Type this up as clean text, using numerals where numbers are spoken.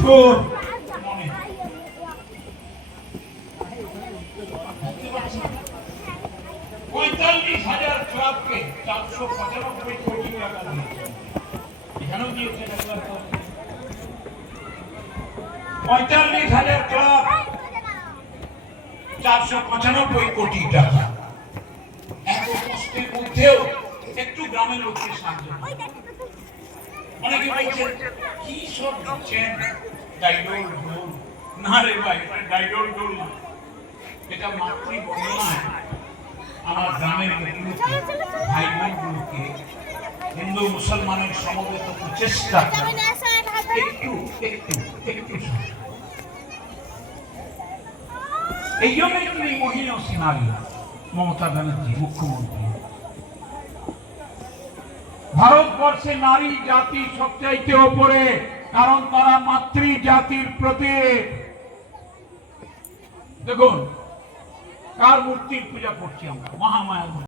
চোর $45,000 ক্লাবকে 495 কোটি টাকা দিয়েছে। এখানেও দিয়েছে 45,000 ক্লাব 495 কোটি টাকা। এত কষ্টের মধ্যেও একটু গ্রামের লোককে সাহায্য। অনেকে বলছেন কি সব দিচ্ছেন, ডাইডল ডোল। না রে ভাই, ডাইডল ডোল না, এটা মাতৃ বন্দনায় আমার গ্রামের লোকগুলোকে, ভাই বোনগুলোকে, হিন্দু মুসলমানের সমবেত প্রচেষ্টা একটু একটু একটু এই জন্যই তিনি মহিয়সী নারী মমতা ব্যানার্জি মুখ্যমন্ত্রী। ভারতবর্ষে নারী জাতি সবচাইতে ওপরে, কারণ তারা মাতৃ জাতির প্রতীক। দেখুন কার মূর্তির পূজা করছি আমরা, মহামায়া।